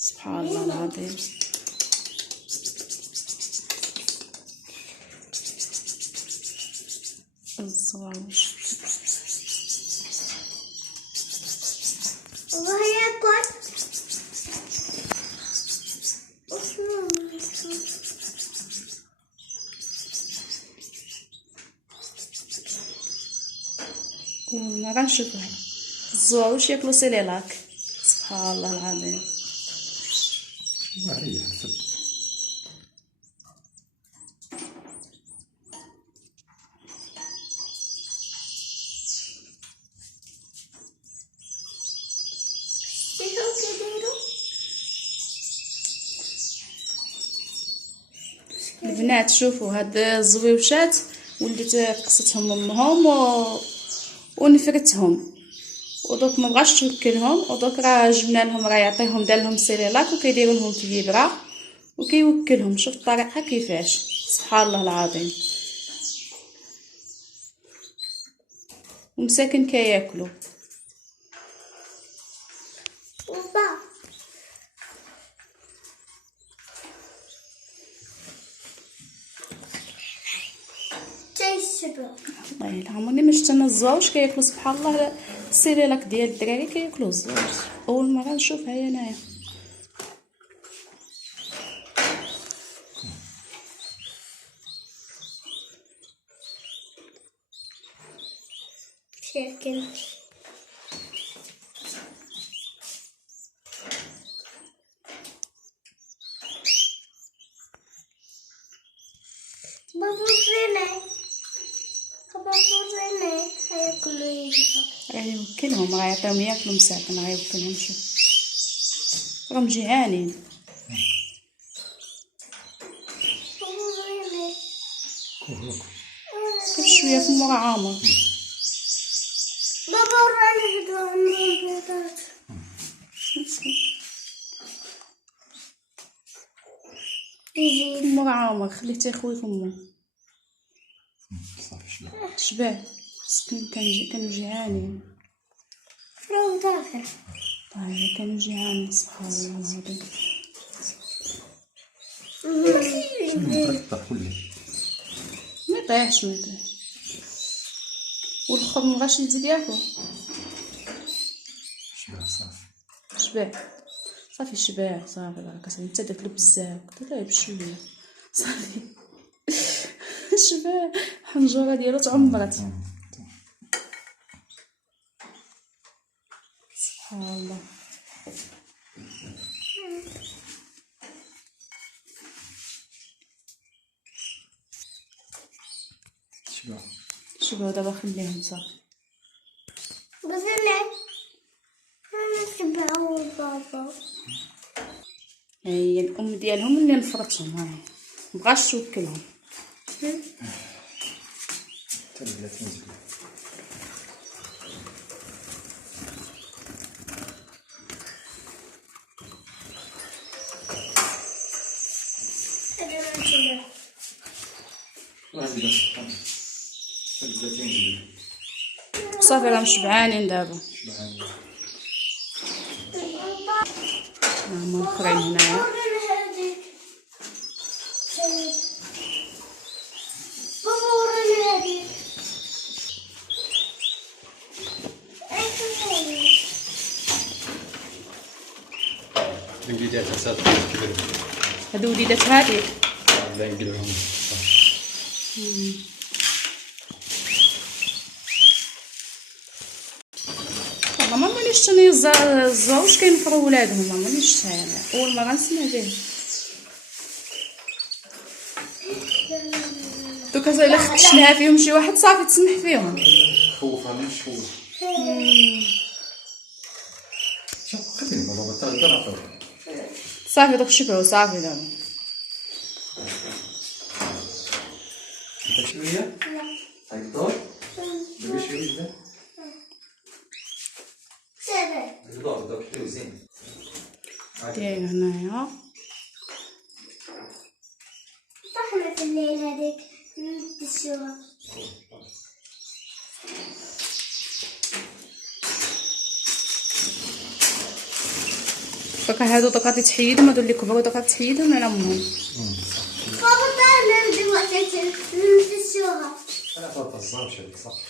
سبحان الله العظيم. الزواج والله ياكل. ما غنشوفوها. الزواج ياكلو سيليلاك. سبحان الله العظيم. وهي حسب شنو كيديروا؟ البنات شوفوا هاد الزويوشات وليت قصتهم امهم ونفرتهم، ودوك ما بغاش توكلهم، ودوك راه جبنا لهم راه يعطيهم دار لهم سيريلاك وكيديروا لهم فيبرا وكيوكلهم. شوف الطريقه كيفاش. سبحان الله العظيم. ومساكن كياكلوا. بابا تيسبوا. والله الا عمرني ما شفت انا الزواج كياكلوا. سبحان الله السيريلاك ديال الدراري كياكلوا الزواج. اول مره نشوفها هي انايا. شكل بابا فيني بابا فيني هياكلوا يجيبوا. راه يوكلهم، راه يعطيهم ياكلوا مساكن، راه يوكلهم. شوف راهم جيعانين. بابا فيني كل شويه في مورا عامر. بابا وراني هدوء البيضات. في مورا عامر خليه تيخوي فمو. صافي شباب. شباب مسكين كانوا جيعانين. شنو داخل؟ طيب كانوا جيعانين. سبحان الله العظيم. شنو طريقة كله ما يطيحش ما يطيحش. والاخر مبغاش يزيد ياكل. شباب صافي. شبع صافي. شبع صافي. راه كتعرف انت داك بزاف كتلعب بشويه صافي. شبع الحنجره ديالو تعمرت. سبحان الله. شباب. شبعوا دابا خليهم صافي. بزني أنا شبعوا بابا. هي الام ديالهم اللي نفرتهم. هاي مبغاش توكلهم. تبدا تنزل. أنا ما شبع. واحد تبدا تنزل. صافي راهم شبعانين دابا. شبعان. هما الاخرين هنايا. بابا وراني هذيك. الوليدات اساس كبر. هادو وليدات هاديك. لا نقلهم. والله ما مانيش تاني الزوج كينفروا ولادهم. ما مانيش شتها انا اول مره نسمع به. دوكا الا ختشناها فيهم شي واحد صافي تسمح فيهم. خوفها مش خوف. شوف خليني بابا تغدر. صافي دوك شبعوا صافي دابا. انت شويه؟ لا. تقدر؟ دابا شويه زين. سبع. تقدر دابا شويه زين. كاين هنايا. طحنا في الليل هذيك بالشوق. كاكا هادو دوك غادي تحيدهم، هادو اللي كبروا دوك غادي تحيدهم على امهم. بابا تعال دلوقتي ندسوها. انا ما تهزرش هذيك صافي.